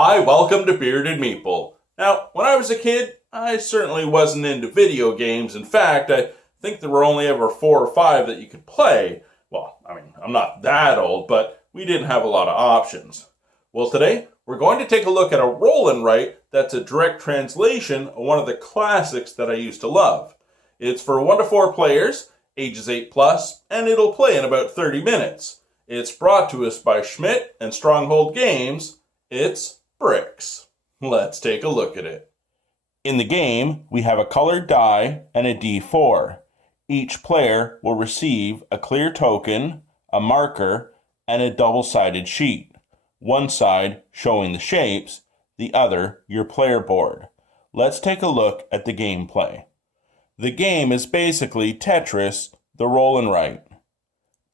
Hi, welcome to Bearded Meeple. Now, when I was a kid, I certainly wasn't into video games. In fact, I think there were only ever 4 or 5 that you could play. Well, I'm not that old, but we didn't have a lot of options. Well, today, we're going to take a look at a roll and write that's a direct translation of one of the classics that I used to love. It's for 1 to 4 players, ages 8 plus, and it'll play in about 30 minutes. It's brought to us by Schmidt and Stronghold Games. It's Brikks. Let's take a look at it. In the game, we have a colored die and a D4. Each player will receive a clear token, a marker, and a double-sided sheet. One side showing the shapes, the other your player board. Let's take a look at the gameplay. The game is basically Tetris, the roll and write.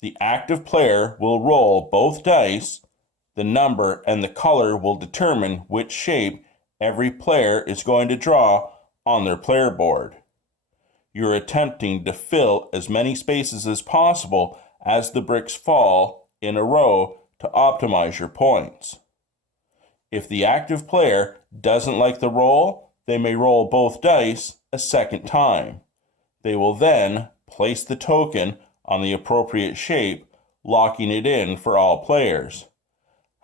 The active player will roll both dice. The number and the color will determine which shape every player is going to draw on their player board. You're attempting to fill as many spaces as possible as the bricks fall in a row to optimize your points. If the active player doesn't like the roll, they may roll both dice a second time. They will then place the token on the appropriate shape, locking it in for all players.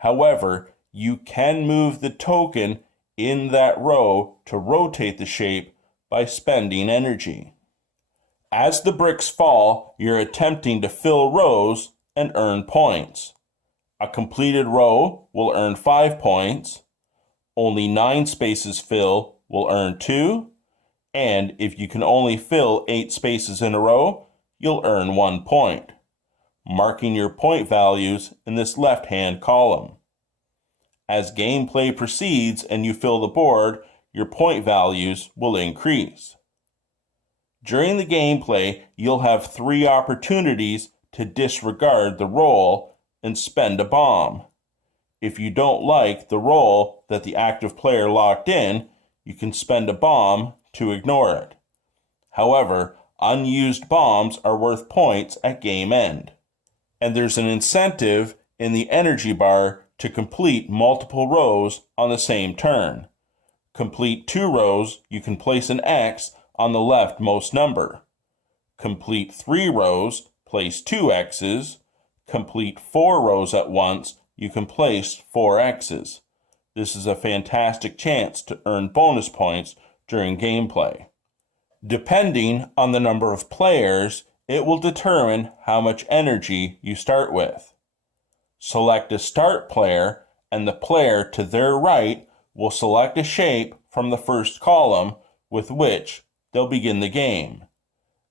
However, you can move the token in that row to rotate the shape by spending energy. As the bricks fall, you're attempting to fill rows and earn points. A completed row will earn 5 points. Only 9 spaces fill will earn 2. And if you can only fill 8 spaces in a row, you'll earn 1 point, marking your point values in this left-hand column. As gameplay proceeds and you fill the board, your point values will increase. During the gameplay, you'll have 3 opportunities to disregard the roll and spend a bomb. If you don't like the roll that the active player locked in, you can spend a bomb to ignore it. However, unused bombs are worth points at game end. And there's an incentive in the energy bar to complete multiple rows on the same turn. Complete 2 rows, you can place an X on the leftmost number. Complete 3 rows, place 2 X's. Complete 4 rows at once, you can place 4 X's. This is a fantastic chance to earn bonus points during gameplay. Depending on the number of players, it will determine how much energy you start with. Select a start player, and the player to their right will select a shape from the first column with which they'll begin the game.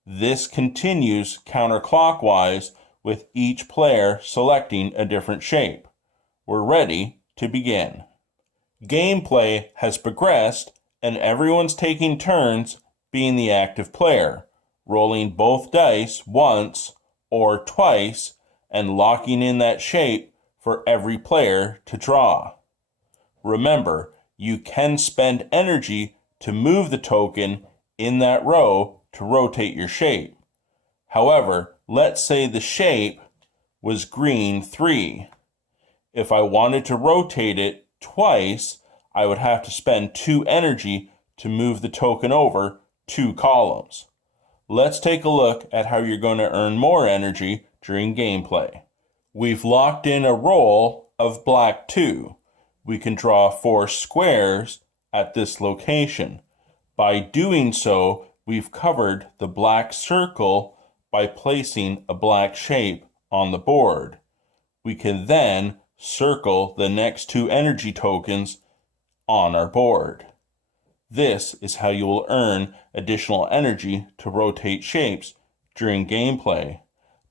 This continues counterclockwise with each player selecting a different shape. We're ready to begin. Gameplay has progressed, and everyone's taking turns being the active player, rolling both dice once or twice and locking in that shape for every player to draw. Remember, you can spend energy to move the token in that row to rotate your shape. However, let's say the shape was green 3. If I wanted to rotate it twice, I would have to spend 2 energy to move the token over 2 columns. Let's take a look at how you're going to earn more energy during gameplay. We've locked in a roll of black 2. We can draw 4 squares at this location. By doing so, we've covered the black circle by placing a black shape on the board. We can then circle the next 2 energy tokens on our board. This is how you will earn additional energy to rotate shapes during gameplay,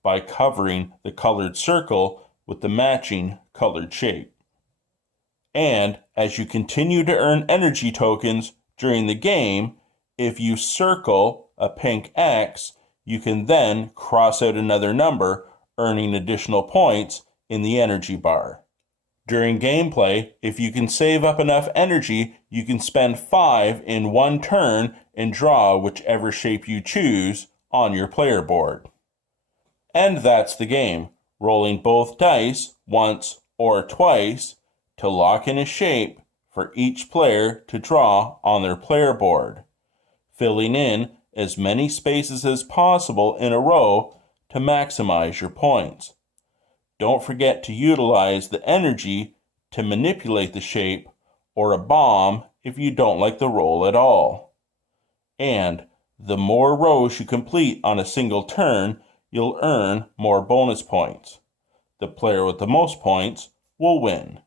by covering the colored circle with the matching colored shape. And as you continue to earn energy tokens during the game, if you circle a pink X, you can then cross out another number, earning additional points in the energy bar. During gameplay, if you can save up enough energy, you can spend 5 in 1 turn and draw whichever shape you choose on your player board. And that's the game, rolling both dice once or twice to lock in a shape for each player to draw on their player board, filling in as many spaces as possible in a row to maximize your points. Don't forget to utilize the energy to manipulate the shape or a bomb if you don't like the roll at all. And the more rows you complete on a single turn, you'll earn more bonus points. The player with the most points will win.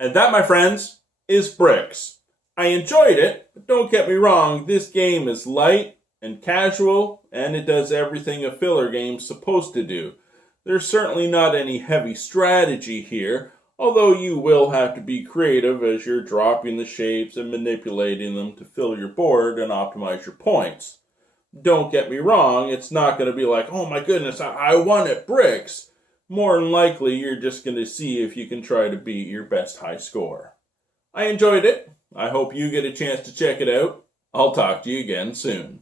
And that, my friends, is Brikks. I enjoyed it, but don't get me wrong, this game is light and casual, and it does everything a filler game's supposed to do. There's certainly not any heavy strategy here, although you will have to be creative as you're dropping the shapes and manipulating them to fill your board and optimize your points. Don't get me wrong, it's not going to be like, oh my goodness, I won at Brikks. More than likely, you're just going to see if you can try to beat your best high score. I enjoyed it. I hope you get a chance to check it out. I'll talk to you again soon.